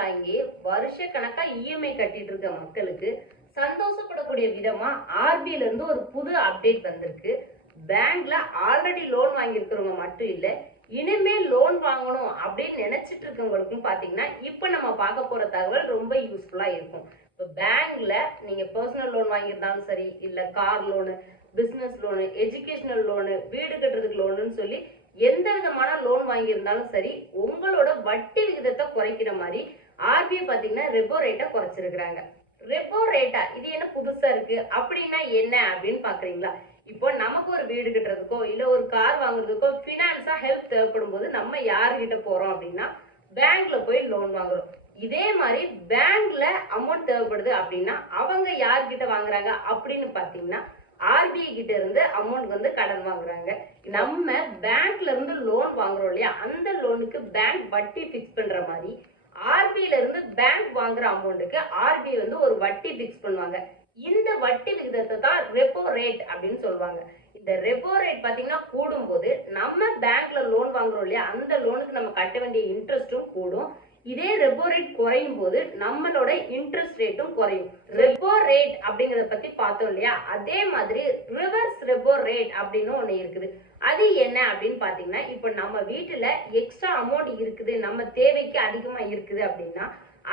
வாங்கி வருஷ கணக்கா இஎம்ஐ கட்டிட்டு இருக்க மக்களுக்கு சந்தோஷப்படக்கூடிய விதமா ஆர்பிஐல இருந்து ஒரு புது அப்டேட் வந்திருக்கு. பேங்க்ல ஆல்ரெடி லோன் வாங்கியிருக்கிறவங்க மட்டும் இல்ல இனிமேல் லோன் வாங்கணும் அப்படின்னு நினைச்சிட்டு இருக்கவங்களுக்கும் பாத்தீங்கன்னா இப்ப நம்ம பார்க்க போற தகவல் ரொம்ப யூஸ்ஃபுல்லா இருக்கும். இப்போ பேங்க்ல நீங்க பர்சனல் லோன் வாங்கியிருந்தாலும் சரி இல்ல car loan business loan educational loan வீடு கட்டுறதுக்கு லோனுன்னு சொல்லி எந்த விதமான லோன் வாங்கியிருந்தாலும் சரி உங்களோட வட்டி விகிதத்தை குறைக்கிற மாதிரி ஆர்பிஐ பார்த்தீங்கன்னா ரெப்போ ரேட்டை குறைச்சிருக்கிறாங்க. ரெப்போ ரேட்டா இது என்ன புதுசா இருக்கு? அப்படின்னா என்ன அப்படின்னு பாக்குறீங்களா இப்போ நமக்கு ஒரு வீடு கட்டுறதுக்கோ இல்ல ஒரு கார் வாங்குறதுக்கோ பினான்ஸா ஹெல்ப் தேவைப்படும் போது நம்ம யார்கிட்ட போறோம் அப்படின்னா பேங்க்ல போய் லோன் வாங்குறோம். இதே மாதிரி பேங்க்ல அமௌண்ட் தேவைப்படுது அப்படின்னா அவங்க யார்கிட்ட வாங்குறாங்க அப்படின்னு பாத்தீங்கன்னா ஆர்பிஐ கிட்ட இருந்து அமௌண்ட் வந்து கடன் வாங்குறாங்க. நம்ம பேங்க்ல இருந்து லோன் வாங்குறோம் இல்லையா? அந்த லோனுக்கு பேங்க் வட்டி ஃபிக்ஸ் பண்ற மாதிரி ஆர்பிஐல இருந்து பேங்க் வாங்குற அமௌண்ட்டுக்கு ஆர்பிஐ வந்து ஒரு வட்டி ஃபிக்ஸ் பண்ணுவாங்க. இந்த வட்டி விகிதத்தை தான் ரெப்போ ரேட் அப்படின்னு சொல்லுவாங்க. இந்த ரெப்போ ரேட் பாத்தீங்கன்னா கூடும்போது நம்ம பேங்க்ல லோன் வாங்குறோம் இல்லையா அந்த லோனுக்கு நம்ம கட்ட வேண்டிய இன்ட்ரெஸ்ட்டும் கூடும். இதே ரெப்போ ரேட் குறையும் போது நம்மளோட இன்ட்ரெஸ்ட் ரேட்டும் குறையும். ரெப்போ ரேட் அப்படிங்கறத பத்தி பார்த்தோம் இல்லையா? அதே மாதிரி ரிவர்ஸ் ரெப்போ ரேட் அப்படின்னு ஒண்ணு இருக்குது. அது என்ன அப்படின்னு பாத்தீங்கன்னா இப்போ நம்ம வீட்டுல எக்ஸ்ட்ரா அமௌண்ட் இருக்குது நம்ம தேவைக்கு அதிகமா இருக்குது அப்படின்னா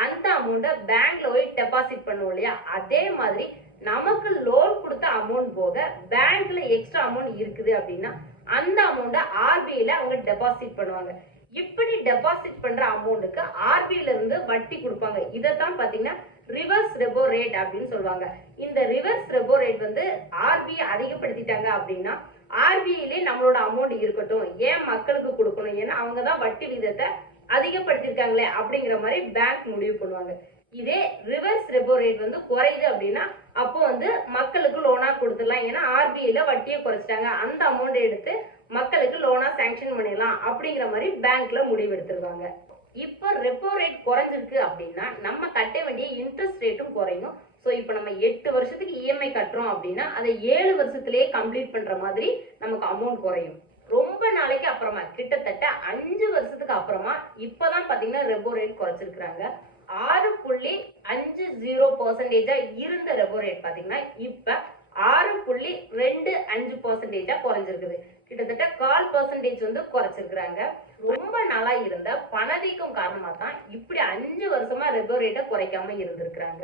அந்த அமௌண்ட்டை பேங்க்ல போய் டெபாசிட் பண்ணுவோம் இல்லையா? அதே மாதிரி நமக்கு லோன் கொடுத்த அமௌண்ட் போக பேங்க்ல எக்ஸ்ட்ரா அமௌண்ட் இருக்குது அப்படின்னா அந்த அமௌண்ட்டை ஆர்பிஐல அவங்க டெபாசிட் பண்ணுவாங்க. இப்படி டெபாசிட் பண்ற அமௌண்ட்டுக்கு ஆர்பிஐல இருந்து வட்டி கொடுப்பாங்க. இதைத்தான் பாத்தீங்கன்னா ரிவர்ஸ் ரெபோ ரேட் அப்படின்னு சொல்லுவாங்க. இந்த ரிவர்ஸ் ரெபோ ரேட் வந்து ஆர்பிஐ அதிகப்படுத்திட்டாங்க அப்படின்னா ஆர்பிஐலே நம்மளோட அமௌண்ட் இருக்கட்டும். ஏன் மக்களுக்கு கொடுக்கணும்? ஏன்னா அவங்க தான் வட்டி விகிதத்தை அதிகப்படுத்திருக்காங்களே அப்படிங்கிற மாதிரி பேங்க் முடிவு பண்ணுவாங்க. இதே ரிவர்ஸ் ரெபோ ரேட் வந்து குறையுது அப்படின்னா அப்போ வந்து மக்களுக்கு லோனா கொடுத்துடலாம். ஏன்னா ஆர்பிஐல வட்டியை குறைச்சிட்டாங்க. அந்த அமௌண்ட் எடுத்து மக்களுக்கு லோனா சாங்ஷன் பண்ணிடலாம் அப்படிங்கிற மாதிரி பேங்க்ல முடிவு இப்போ ரெப்போ ரேட் குறைஞ்சிருக்கு அப்படின்னா நம்ம கட்ட வேண்டிய இன்ட்ரெஸ்ட் ரேட்டும் குறையும். ஸோ இப்போ நம்ம எட்டு வருஷத்துக்கு இஎம்ஐ கட்டுறோம் அப்படின்னா அதை ஏழு வருஷத்துலேயே கம்ப்ளீட் பண்ற மாதிரி நமக்கு அமௌண்ட் குறையும். ரொம்ப நாளைக்கு அப்புறமா கிட்டத்தட்ட அஞ்சு வருஷத்துக்கு அப்புறமா இப்போதான் பார்த்தீங்கன்னா ரெப்போ ரேட் குறைச்சிருக்கிறாங்க. ஆறு புள்ளி அஞ்சு ஜீரோ பர்சன்டேஜாக இருந்த ரெப்போ ரேட் பார்த்தீங்கன்னா இப்போ ஆறு புள்ளி ரெண்டு அஞ்சு பர்சன்டேஜா குறைஞ்சிருக்குது. கிட்டத்தட்ட கால் பர்சன்டேஜ் வந்து குறைச்சிருக்கிறாங்க. ரொம்ப நாளா இருந்த பணவீக்கம் காரணமா தான் இப்படி அஞ்சு வருஷமா ரெப்போ ரேட்டை குறைக்காம இருந்திருக்கிறாங்க.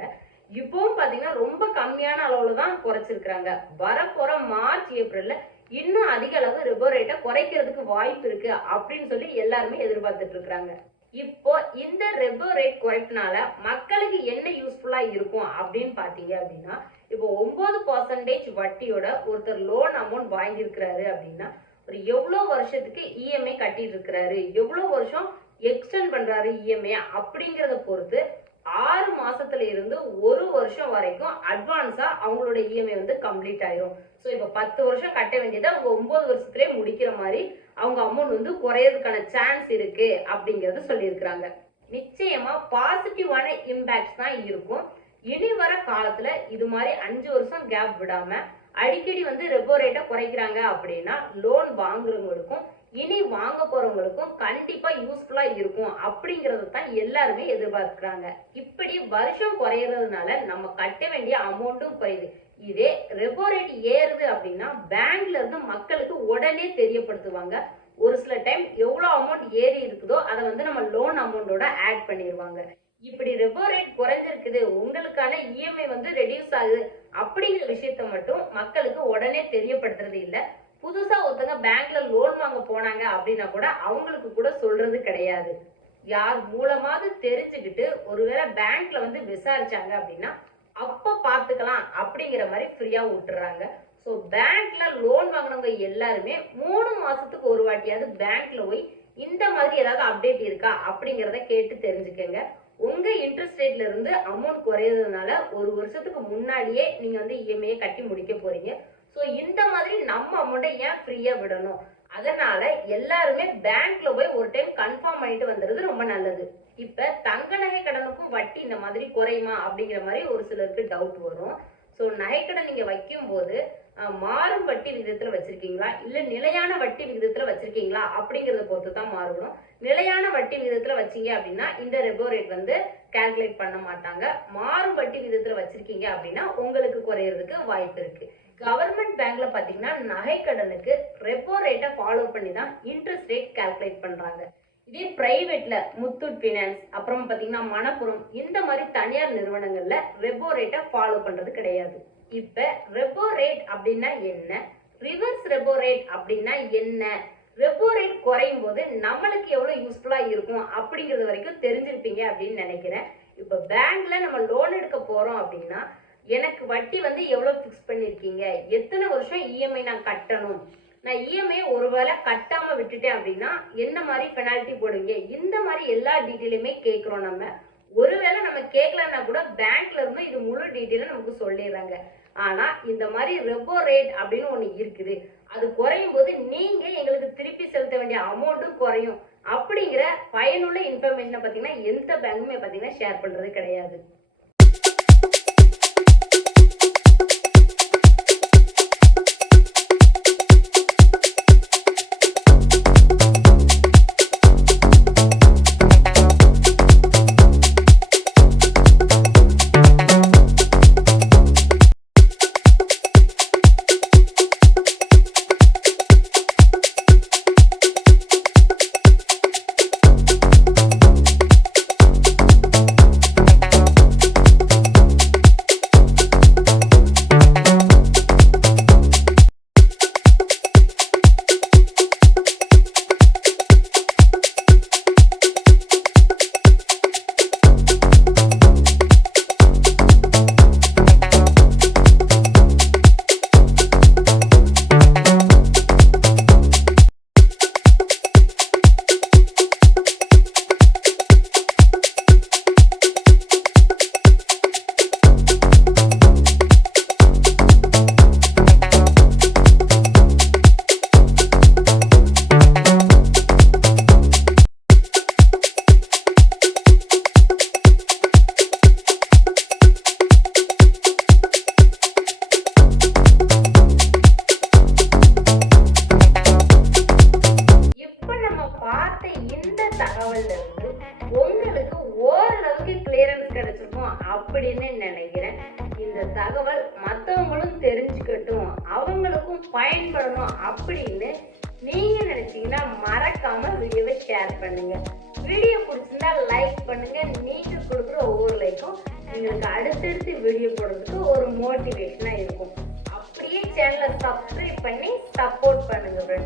இப்பவும் பாத்தீங்கன்னா ரொம்ப கம்மியான அளவுல தான் குறைச்சிருக்கிறாங்க. வரப்போற மார்ச் ஏப்ரல்ல இன்னும் அதிக அளவு ரெப்போ ரேட்டை குறைக்கிறதுக்கு வாய்ப்பு இருக்கு அப்படின்னு சொல்லி எல்லாருமே எதிர்பார்த்துட்டு இருக்கிறாங்க. இப்போ இந்த ரெப்போ ரேட் குறைப்பினால மக்களுக்கு என்ன யூஸ்ஃபுல்லா இருக்கும் அப்படின்னு பாத்தீங்க அப்படின்னா இப்போ ஒன்பது பர்சன்டேஜ் வட்டியோட ஒருத்தர் லோன் அமௌண்ட் வாங்கியிருக்கிறாரு அப்படின்னா ஒரு எவ்வளோ வருஷத்துக்கு இஎம்ஐ கட்டிட்டு இருக்கிறாரு எவ்வளோ வருஷம் எக்ஸ்டெண்ட் பண்றாரு இஎம்ஐ அப்படிங்கிறத பொறுத்து ஆறு மாசத்துல இருந்து ஒரு வருஷம் வரைக்கும் அட்வான்ஸா அவங்களோட இஎம்ஐ வந்து கம்ப்ளீட் ஆயிரும். ஸோ இப்போ பத்து வருஷம் கட்ட வேண்டியதை அவங்க ஒன்பது வருஷத்துலேயே முடிக்கிற மாதிரி அவங்க அமௌண்ட் வந்து குறையறதுக்கான சான்ஸ் இருக்கு அப்படிங்கறது சொல்லியிருக்கிறாங்க. நிச்சயமா பாசிட்டிவான இம்பாக்ட்ஸ் தான் இருக்கும். இனி வர காலத்துல இது மாதிரி அஞ்சு வருஷம் கேப் விடாம அடிக்கடி வந்து ரெப்போ ரேட்டை குறைக்கிறாங்க அப்படின்னா லோன் வாங்குறவங்களுக்கும் இனி வாங்க போறவங்களுக்கும் கண்டிப்பா யூஸ்ஃபுல்லா இருக்கும் அப்படிங்கறது தான் எல்லாருமே எதிர்பார்க்கிறாங்க. இப்படி வருஷம் குறையறதுனால நம்ம கட்ட வேண்டிய அமௌண்ட்டும் குறையுது. இதே ரெப்போ ரேட் ஏறுது அப்படின்னா பேங்க்ல இருந்து மக்களுக்கு உடனே தெரியப்படுத்துவாங்க. ஒரு சில டைம் எவ்வளோ அமௌண்ட் ஏறி இருக்குதோ அதை வந்து நம்ம லோன் அமௌண்டோட ஆட் பண்ணிடுவாங்க இப்படி ரெப்போ ரேட் குறைஞ்சிருக்குது உங்களுக்கான இஎம்ஐ வந்து ரெடியூஸ் ஆகுது அப்படிங்கிற விஷயத்த மட்டும் மக்களுக்கு உடனே தெரியப்படுத்துறது இல்லை. புதுசா ஒருத்தங்க பேங்க்ல லோன் வாங்க போனாங்க அப்படின்னா கூட அவங்களுக்கு கூட சொல்றது கிடையாது. யார் மூலமாவது தெரிஞ்சுக்கிட்டு ஒருவேளை பேங்க்ல வந்து விசாரிச்சாங்க அப்படின்னா அப்ப பாத்துக்கலாம் அப்படிங்கிற மாதிரி ஃப்ரீயா விட்டுறாங்க. ஸோ பேங்க்ல லோன் வாங்கினவங்க எல்லாருமே மூணு மாசத்துக்கு ஒரு வாட்டியாவது பேங்க்ல போய் இந்த மாதிரி ஏதாவது அப்டேட் இருக்கா அப்படிங்கிறத கேட்டு தெரிஞ்சுக்கங்க. உங்க இன்ட்ரெஸ்ட் ரேட்ல இருந்து அமௌண்ட் குறையிறதுனால ஒரு வருஷத்துக்கு முன்னாடியே நீங்க வந்து இஎம்ஐயை கட்டி முடிக்க போறீங்க. ஸோ இந்த மாதிரி நம்ம அமௌண்ட்டை ஏன் ஃப்ரீயாக விடணும்? அதனால எல்லாருமே பேங்க்ல போய் ஒரு டைம் கன்ஃபார்ம் பண்ணிட்டு வந்துடுறது ரொம்ப நல்லது. இப்ப தங்க நகை கடனுக்கும் வட்டி இந்த மாதிரி குறையுமா அப்படிங்கிற மாதிரி ஒரு சிலருக்கு டவுட் வரும். ஸோ நகைக்கடன் நீங்க வைக்கும் போது மாறும் வட்டி விகிதத்துல வச்சிருக்கீங்களா? இல்ல நிலையான வட்டி விகிதத்துல வச்சிருக்கீங்களா? அப்படிங்கறத பொறுத்து தான் மாறுபடும். நிலையான வட்டி விகிதத்துல வச்சீங்க அப்படின்னா இந்த ரெபோ ரேட் வந்து கால்குலேட் பண்ண மாட்டாங்க. மாறும் வட்டி விகிதத்துல வச்சிருக்கீங்க அப்படின்னா உங்களுக்கு குறையறதுக்கு வாய்ப்பு இருக்கு. கவர்மெண்ட் பேங்க்ல பாத்தீங்கன்னா நகை கடனுக்கு ரெப்போ ரேட்டை ஃபாலோ பண்ணி தான் இன்ட்ரெஸ்ட் ரேட் கால்குலேட் பண்றாங்க. இதே பிரைவேட்ல முத்தூட் ஃபினான்ஸ் அப்புறம் பாத்தீங்கன்னா மணப்புறம் இந்த மாதிரி தனியார் நிறுவனங்கள்ல ரெப்போ ரேட்டை ஃபாலோ பண்றது கிடையாது. இப்ப ரெப்போ ரேட் அப்படின்னா என்ன? ரிவர்ஸ் ரெப்போ ரேட் அப்படின்னா என்ன? ரெப்போ ரேட் குறையும் போது நம்மளுக்கு எவ்வளவு யூஸ்ஃபுல்லா இருக்கும் அப்படிங்கிறது வரைக்கும் தெரிஞ்சிருப்பீங்க அப்படின்னு நினைக்கிறேன். இப்ப பேங்க்ல நம்ம லோன் எடுக்க போறோம் அப்படின்னா எனக்கு வட்டி வந்து எவ்வளோ ஃபிக்ஸ் பண்ணியிருக்கீங்க எத்தனை வருஷம் இஎம்ஐ நான் கட்டணும்? நான் இஎம்ஐ ஒருவேளை கட்டாமல் விட்டுட்டேன் அப்படின்னா என்ன மாதிரி பெனால்ட்டி போடுவீங்க? இந்த மாதிரி எல்லா டீட்டெயிலுமே கேட்குறோம் நம்ம. ஒருவேளை நம்ம கேட்கலன்னா கூட பேங்க்ல இருந்து இது முழு டீட்டெயிலும் நமக்கு சொல்லிடுறாங்க. ஆனா இந்த மாதிரி ரெப்போ ரேட் அப்படின்னு ஒண்ணு இருக்குது. அது குறையும் போது நீங்க எங்களுக்கு திருப்பி செலுத்த வேண்டிய அமௌண்ட்டும் குறையும். அப்படிங்கிற பயனுள்ள இன்ஃபர்மேஷனை பார்த்தீங்கன்னா எந்த பேங்குமே பார்த்தீங்கன்னா ஷேர் பண்றது கிடையாது. நினைக்கிறேன். இந்த தகவல் மற்றவங்களும் தெரிஞ்சுக்கட்டும் அவங்களுக்கும் பயன்படணும் அப்படின்னு நீங்க நினைச்சீங்கன்னா மறக்காம வீடியோவை ஷேர் பண்ணுங்க. வீடியோ பிடிச்சிருந்தா லைக் பண்ணுங்க. நீங்க கொடுக்குற ஒவ்வொரு லைக்கும் எங்களுக்கு அடுத்தடுத்து வீடியோ போடுறதுக்கு ஒரு மோட்டிவேஷனா இருக்கும். அப்படியே சேனலை சப்ஸ்கிரைப் பண்ணி சப்போர்ட் பண்ணுங்க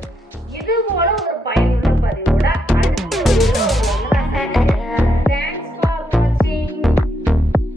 இது போல ஒரு பயனுள்ள பதிவோட அடுத்த